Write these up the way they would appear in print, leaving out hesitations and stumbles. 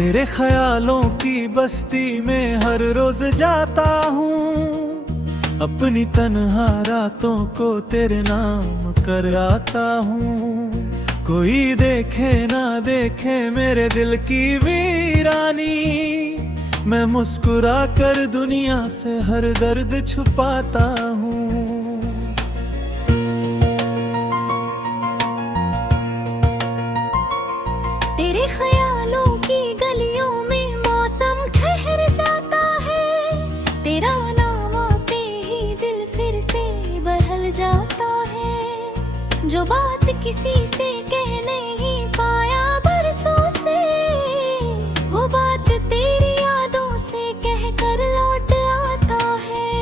तेरे ख्यालों की बस्ती में हर रोज जाता हूँ, अपनी तन्हा रातों को तेरे नाम कर आता हूँ। कोई देखे ना देखे मेरे दिल की वीरानी, मैं मुस्कुरा कर दुनिया से हर दर्द छुपाता हूँ। तेरे ख्यालों की गलियों में मौसम ठहर जाता है, तेरा नाम आते ही दिल फिर से बहल जाता है। जो बात किसी से कह नहीं पाया बरसों से, वो बात तेरी यादों से कह कर लौट आता है।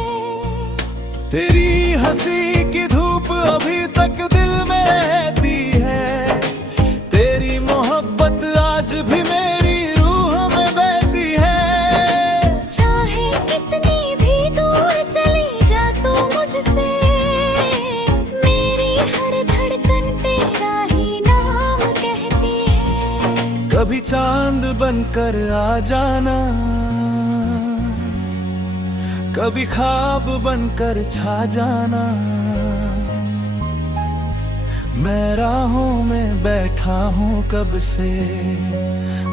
तेरी हंसी की धूप अभी तक दिल में रहती है, तेरी मोहब्बत आज भी मेरी रूह में बहती है। चाहे कितनी भी दूर चली जा तू मुझसे, मेरी हर धड़कन तेरा ही नाम कहती है। कभी चांद बनकर आ जाना, कभी ख्वाब बनकर छा जाना। मैं राहों में बैठा हूँ कब से,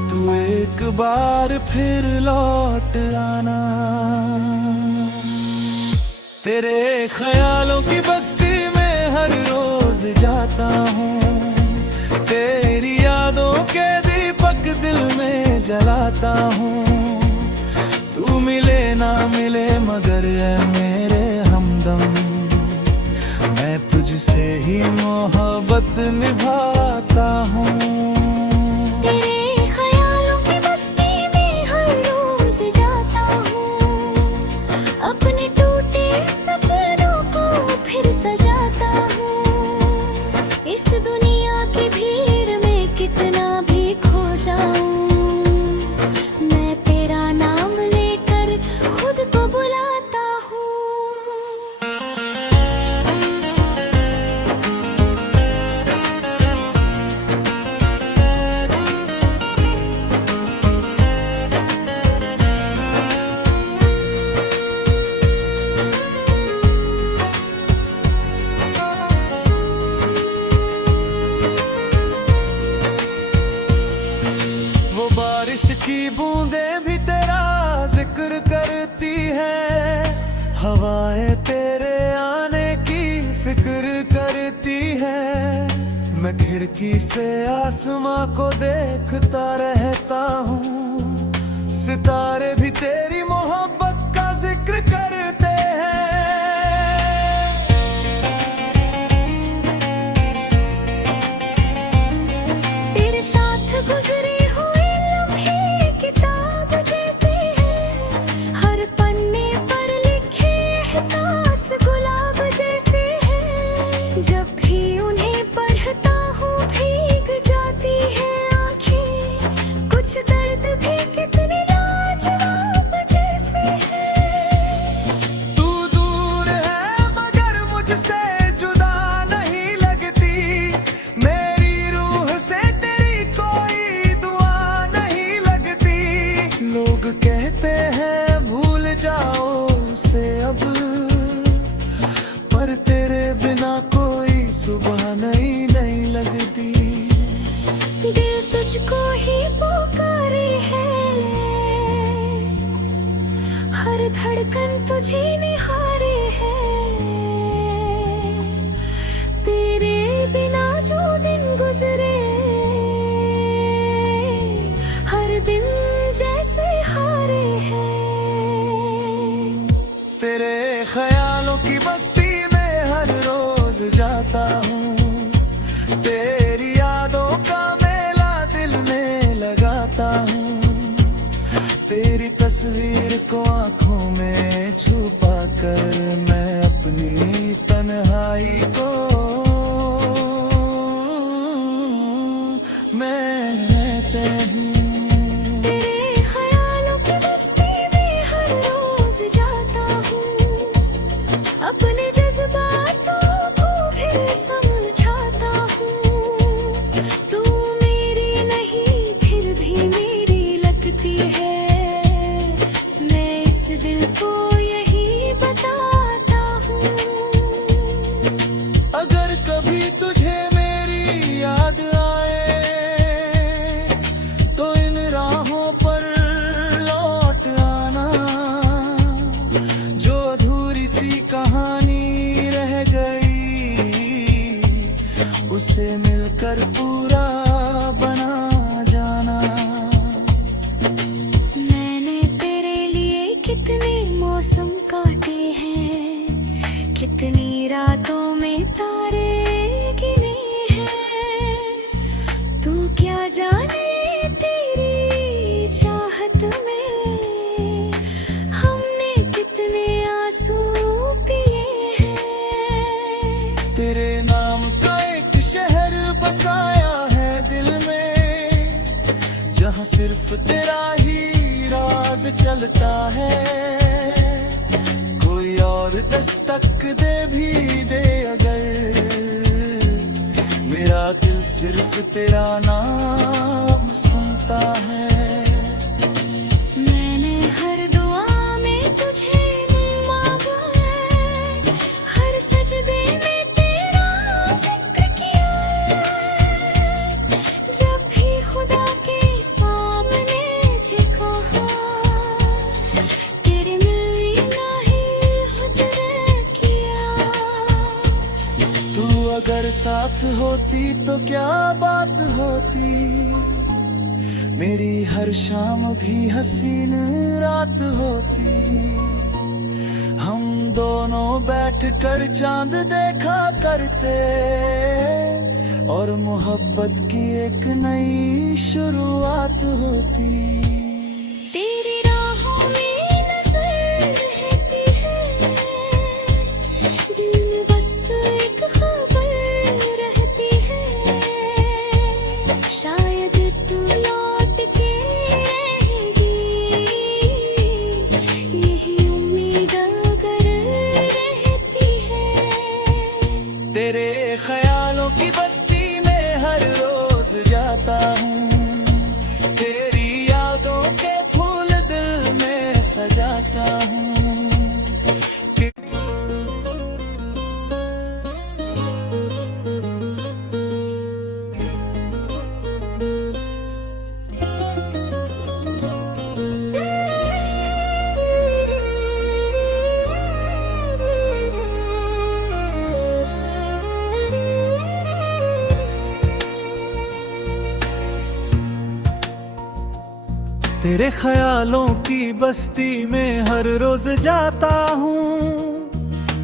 तू एक बार फिर लौट आना। तेरे ख्यालों की बस्ती में हर रोज जाता हूँ, तेरी यादों के दीपक दिल में जलाता हूँ। तू मिले ना मिले मगर है मेरे हमदम, मैं तुझसे ही मोहब्बत निभाता हूँ। तेरे ख्यालों की बस्ती में हर रोज जाता हूँ, अपने टूटे सपनों को फिर सजाता हूँ। इस दुनिया की भीड़ में कितना भी खो जाऊं, मैं तेरा नाम लेकर खुद को बुलाता हूँ। वो बारिश की बूंदें भी तेरा जिक्र करती है, हवाएं तेरे आने की फिक्र करती है। मैं खिड़की से आसमां को देखता रहता हूँ, सितारे भी तेरी मोहब्बत का जिक्र करते हैं। तेरे साथ गुजरे हुए लम्हे किताब जैसे हैं, हर पन्ने पर लिखे एहसास गुलाब जैसे हैं। जब भी उन्हें पढ़ता हूँ भीग जाती है आँखें, कुछ दर्द भी कितने लाजवाब जैसे हैं। तू दूर है मगर मुझसे जुदा नहीं लगती, मेरी रूह से तेरी कोई दुआ नहीं लगती। लोग कहते हैं भूल जाओ उसे अब, पर तेरे बिना कोई सुबह नहीं लगती। दिल तुझको ही पुकारे है, हर धड़कन तुझे निहारे है। तेरे बिना जो दिन गुजरे, हर दिन जैसे हारे हैं। तेरे ख्यालों की बस्ती में हर रोज जाता हूँ, तेरी यादों का मेला दिल में लगाता हूँ। तेरी तस्वीर को आँखों में छुपा कर मैं अपनी तन्हाई को मैं हूँ। तेरे ख्यालों की बस्ती में हर रोज जाता हूँ, अपने जज्बातों को फिर समझाता हूँ। तू मेरी नहीं फिर भी मेरी लग तुझसे मिलकर पूरा बना जाना। मैंने तेरे लिए कितने मौसम काटे हैं, कितनी रातों में तारे गिने हैं। तू क्या जाने तेरी चाहत में हमने कितने आंसू पिए हैं। तेरे नाम का एक शहर बसाया है दिल में, जहाँ सिर्फ तेरा ही राज चलता है। कोई और दस्तक दे भी दे अगर, मेरा दिल सिर्फ तेरा नाम सुनता है। मैंने हर दुआ में तुझे मांगा है, हर सजदे में तेरा जिक्र किया है। जब भी खुदा के सामने झुका तेरे मिलना ही खुद ने किया। तू अगर साथ होती तो क्या बात होती, मेरी हर शाम भी हसीन रात होती। हम दोनों बैठ कर चांद देखा करते, और मोहब्बत की एक नई शुरुआत होती। तेरी राहों में नजर रहती है, दिल में बस एक खबर रहती है। शायद तू लौट के रहेगी, यही उम्मीद अगर रहती है। तेरे ख्यालों की बस्ती में हर रोज जाता हूँ, तेरी यादों के फूल दिल में सजाता हूँ। तेरे ख्यालों की बस्ती में हर रोज जाता हूँ,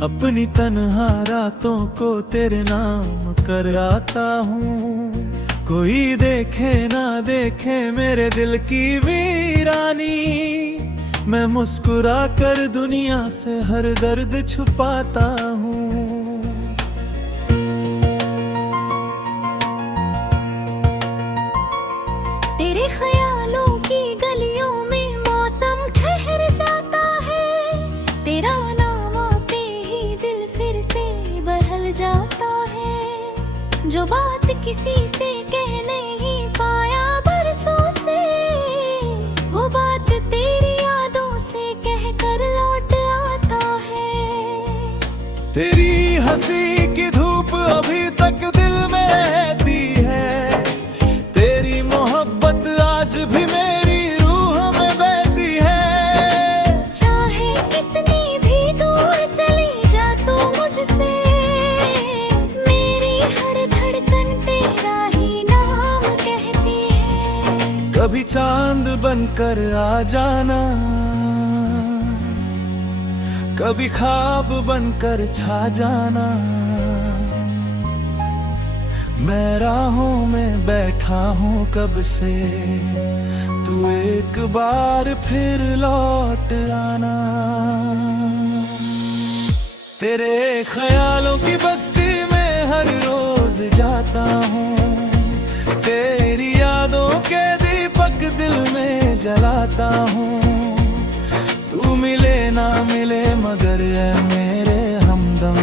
अपनी तन्हा रातों को तेरे नाम कर आता हूँ। कोई देखे ना देखे मेरे दिल की वीरानी, मैं मुस्कुरा कर दुनिया से हर दर्द छुपाता हूँ। तेरे ख्यालों की गलियों में मौसम ठहर जाता है, तेरा नाम आते ही दिल फिर से बहल जाता है। जो बात किसी से कह नहीं पाया बरसों से, वो बात तेरी यादों से कह कर लौट आता है। तेरी हंसी की धूप अभी तक दिल में रहती है, तेरी मोहब्बत आज भी मेरी रूह में बहती है। चाहे कितनी भी दूर चली जा तू मुझसे, मेरी हर धड़कन तेरा ही नाम कहती है। कभी चांद बनकर आ जाना, कभी ख्वाब बनकर छा जाना। मैं राहों में बैठा हूँ कब से, तू एक बार फिर लौट आना। तेरे ख्यालों की बस्ती में हर रोज जाता हूँ, तेरी यादों के दीपक दिल में जलाता हूँ। तू मिले ना मिले मगर है मेरे हमदम,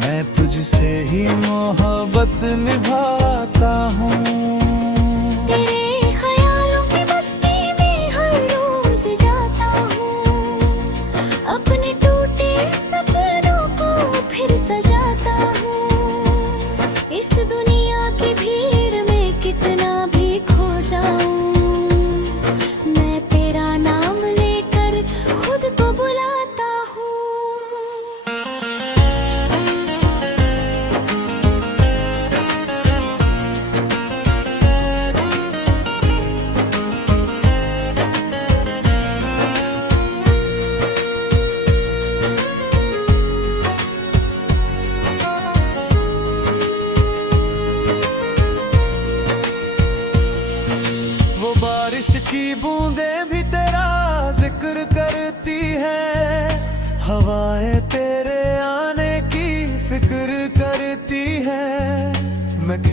मैं तुझसे ही मोहब्बत निभाता हूँ। तेरे ख्यालों की बस्ती में हर रोज जाता हूँ, अपने टूटे सपनों को फिर सजाता हूँ। इस दुनिया की भीड़ में कितना भी खो जाऊं, मैं तेरा नाम लेकर खुद को बुलाता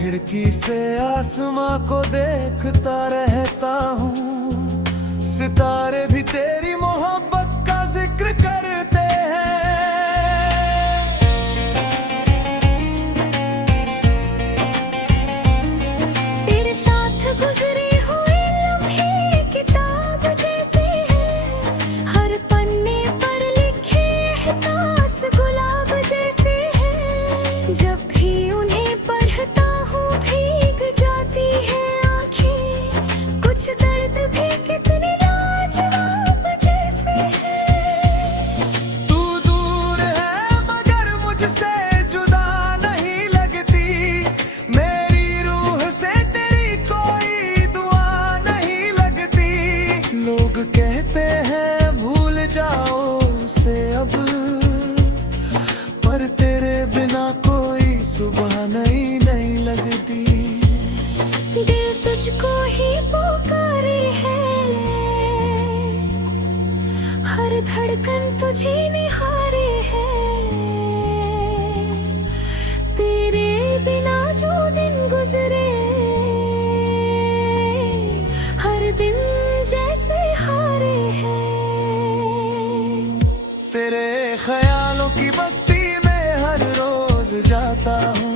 खिड़की से आसमां को देखता रहता हूँ, सितारे भी तेरी मोहब्बत का जिक्र करते हैं। तेरे साथ गुजरे हुए लम्हे किताब जैसे हैं, हर पन्ने पर लिखे एहसास गुलाब जैसे हैं। जब भी उन्हें पढ़ता हूँ भीग जाती है आँखें, कुछ दर्द भी कितने लाजवाब जैसे हैं। तू दूर है मगर मुझसे जुदा नहीं लगती, मेरी रूह से तेरी कोई दुआ नहीं लगती। लोग कहते हैं भूल जाओ उसे अब, पर तेरे बिना कोई सुबह नहीं लगती। दिल तुझको ही पुकारे है, हर धड़कन तुझे निहारे है। तेरे बिना जो दिन गुजरे, हर दिन जैसे हारे हैं। तेरे ख्यालों की बस्ती में हर रोज जाता हूँ,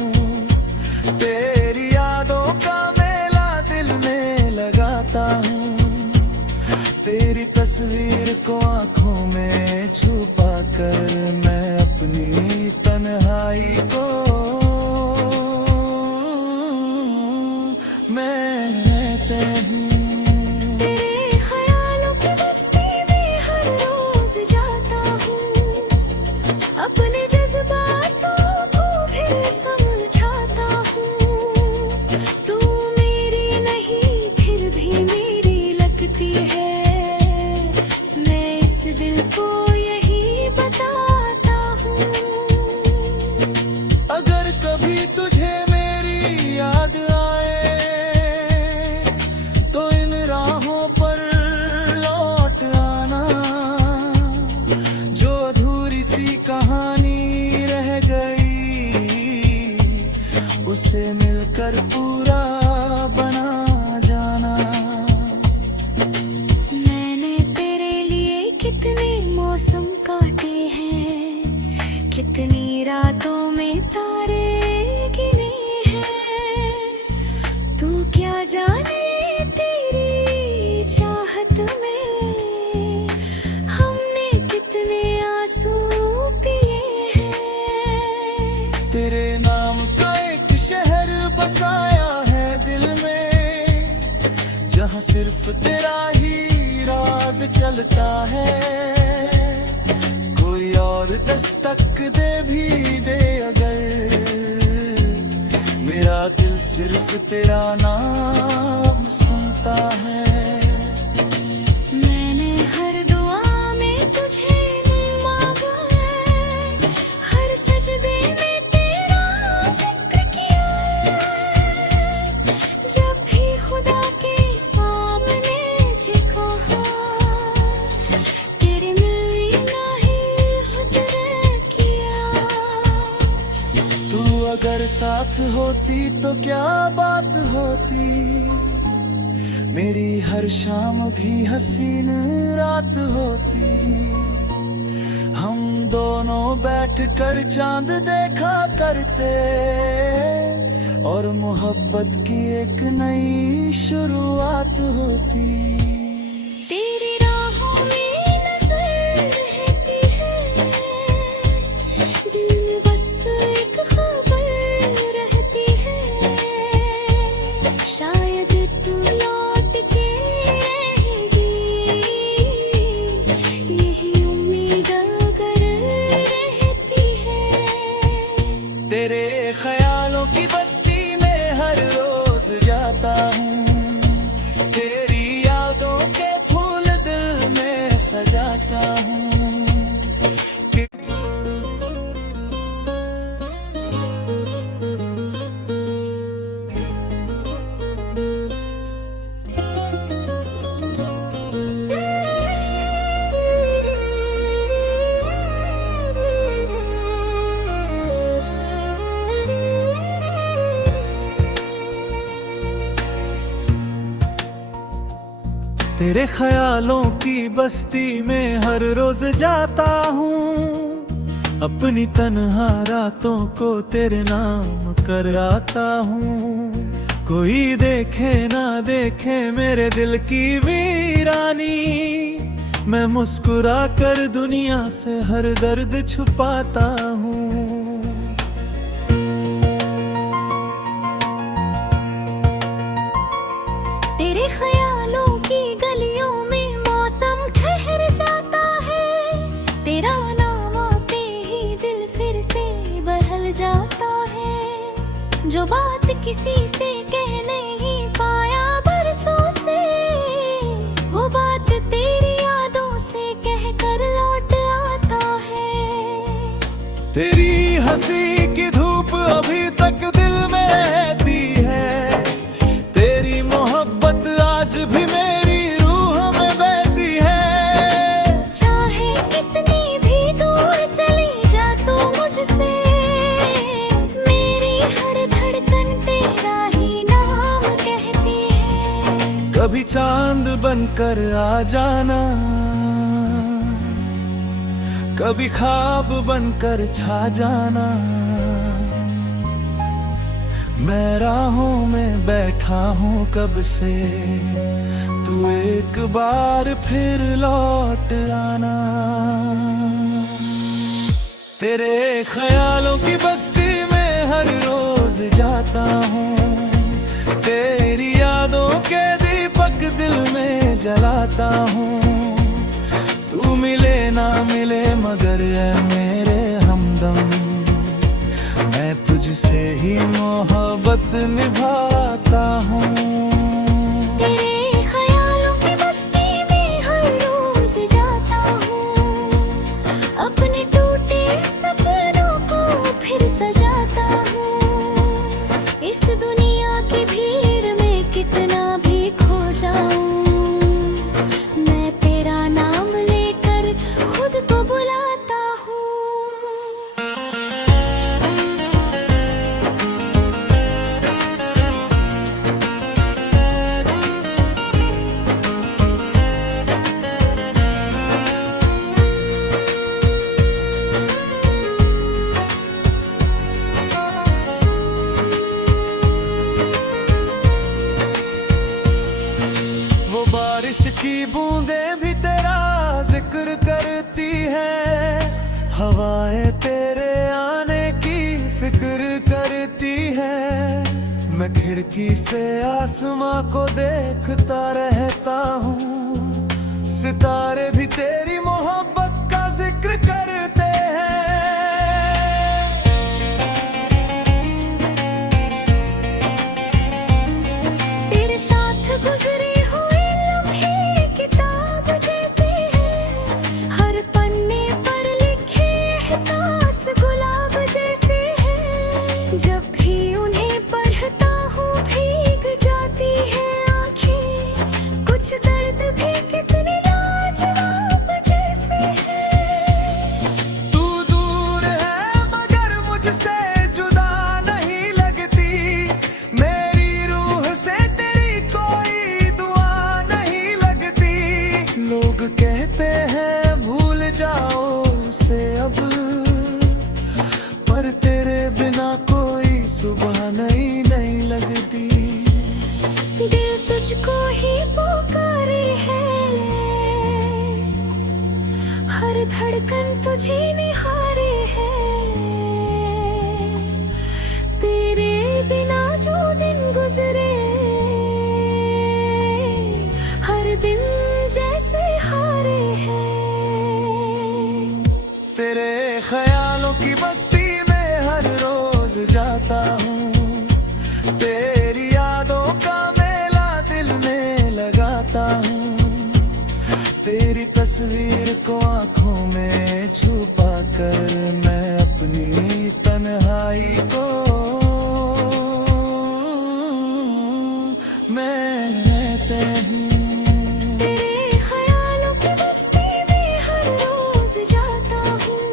तेरी यादों का मेला दिल में लगाता हूँ। तेरी तस्वीर को आंखों में छुपा कर मैं अपनी तन्हाई को महते हूँ। तेरे ख्यालों की बस्ती में हर रोज जाता हूँ, अपने जज्बातों को फिर समझाता हूँ। तू मेरी नहीं फिर भी मेरी लगती है, मैं इस दिल को यही बताता हूँ। अगर कभी तुझे मेरी याद आए तो इन राहों पर लौट आना, जो अधूरी सी कहानी रह गई उसे मिलकर पूरा बना जाना। मैंने तेरे लिए कितने मौसम काटे हैं, कितनी रातों में तारे गिने हैं। तू क्या जाने तेरी चाहत में हमने कितने आंसू पिए हैं। तेरे नाम का एक शहर बसाया है दिल में, जहाँ सिर्फ तेरा ही राज चलता है। कोई और दस्तक दे भी दे अगर, मेरा दिल सिर्फ तेरा नाम सुनता है। मैंने हर दुआ में तुझे मांगा है, हर सजदे में तेरा जिक्र किया है। जब भी खुदा के सामने झुका हूँ, तेरे मिलना ही खुद ने किया। तू अगर साथ होती तो क्या बात होती, मेरी हर शाम भी हसीन रात होती। हम दोनों बैठ कर चांद देखा करते, और मोहब्बत की एक नई शुरुआत होती। तेरी राहों में नजर रहती है, दिल में बस एक खबर रहती है। शायद तू लौट के रहेगी, यही उम्मीद अगर रहती है। तेरे ख्यालों की बस्ती में हर रोज जाता हूँ, तेरी यादों तेरे ख्यालों की बस्ती में हर रोज जाता हूँ, अपनी तन्हा रातों को तेरे नाम कर आता हूँ। कोई देखे ना देखे मेरे दिल की वीरानी, मैं मुस्कुरा कर दुनिया से हर दर्द छुपाता हूँ। तेरे ख्यालों की गलियों में मौसम ठहर जाता है, तेरा नाम आते ही दिल फिर से बहल जाता है। जो बात किसी से कह नहीं पाया बरसों से, वो बात तेरी यादों से कह कर लौट आता है। तेरी हंसी की धूप अभी तक दिल में रहती है, तेरी मोहब्बत आज भी मेरी रूह में बहती है। चाहे कितनी भी दूर चली जा तू मुझसे, मेरी हर धड़कन तेरा ही नाम कहती है। कभी चांद बनकर आ जाना, कभी ख्वाब बनकर छा जाना। मैं राहों में बैठा हूँ कब से, तू एक बार फिर लौट आना। तेरे ख्यालों की बस्ती में हर रोज जाता हूँ, तेरी यादों के दीपक दिल में जलाता हूँ। तू मिले ना मिले मगर है मेरे हमदम, मैं तुझसे ही मोहब्बत निभाता हूँ। तेरे ख्यालों की बस्ती में हर रोज जाता हूँ, अपने टूटे सपनों को फिर सजाता हूँ। इस दुनिया की भीड़ में कितना भी खो जाऊं, मैं तेरा नाम लेकर खुद को बुलाता हूँ। वो बारिश की बूंदें भी तेरा जिक्र करती है, हवाएं तेरे आने की फिक्र करती है। मैं खिड़की से आसमां को देखता रहता हूँ, सितारे भी तेरी मोहब्बत का जिक्र करते हैं। तेरे साथ गुजरे हुए लम्हे किताब जैसे हैं, हर पन्ने पर लिखे एहसास गुलाब जैसे हैं। जब भी उन्हें पढ़ता हूँ भीग जाती है आँखें, कुछ दर्द भी कितने लाजवाब जैसे हैं। तू दूर है मगर मुझसे जुदा नहीं लगती, मेरी रूह से तेरी कोई दुआ नहीं लगती। लोग कहते हैं भूल जाओ उसे अब, पर तेरे बिना कोई सुबह नहीं लगती। दिल तुझको ही पुकारे है, हर धड़कन तुझे निहारे है। तेरे बिना जो दिन गुजरे, हर दिन जैसे हारे हैं। तेरे ख्यालों की बस्ती में हर रोज जाता हूँ, तेरी यादों का मेला दिल में लगाता हूँ। तेरी तस्वीर को आंखों में छुपा कर मैं अपनी तन्हाई को मैं तहूँ। तेरे ख्यालों की बस्ती में हर रोज जाता हूँ,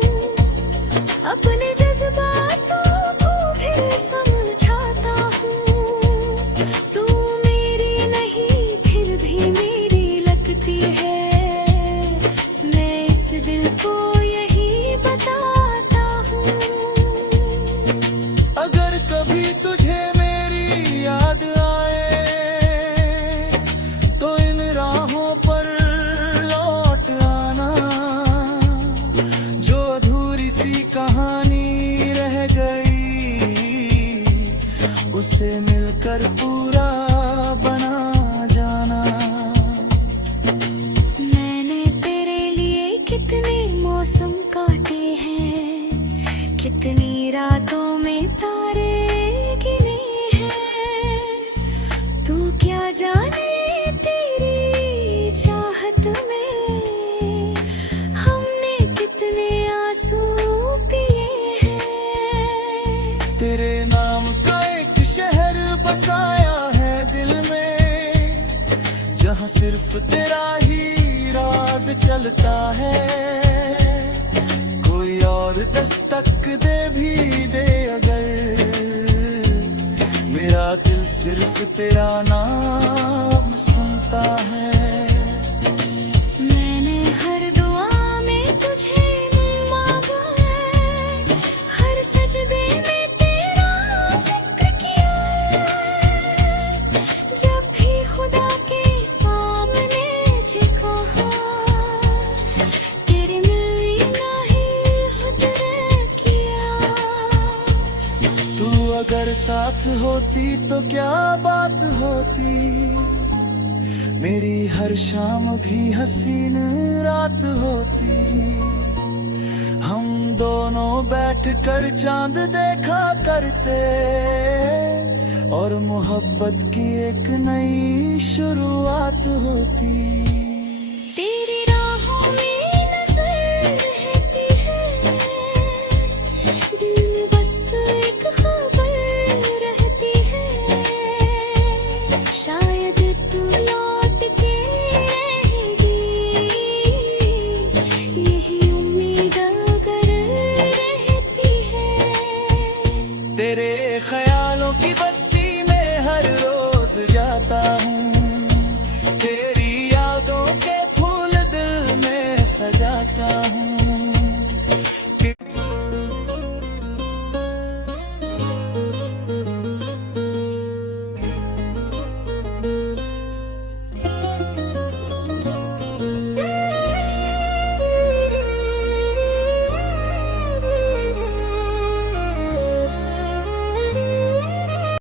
अपने जज्बातों को फिर समझाता हूँ। तू मेरी नहीं फिर भी मेरी लगती तुझसे मिलकर पूरा बना जाना। मैंने तेरे लिए कितने मौसम काटे हैं, कितनी रातों में तारे गिने हैं। तू क्या जाने तेरी चाहत में हमने कितने आंसू पिए हैं। तेरे नाम का एक शहर बसाया है दिल में, जहाँ सिर्फ तेरा ही राज चलता है। कोई और दस्तक दे भी दे अगर, मेरा दिल सिर्फ तेरा नाम सुनता है। मैंने हर दुआ में तुझे मांगा है, हर सजदे में तेरा जिक्र किया है। जब भी खुदा के सामने झुका तेरे मिलना ही खुद किया। तू अगर साथ होती तो क्या बात होती, मेरी हर शाम भी हसीन रात होती। हम दोनों बैठ कर चांद देखा करते, और मोहब्बत की एक नई शुरुआत होती। तेरी राहों में नजर रहती है,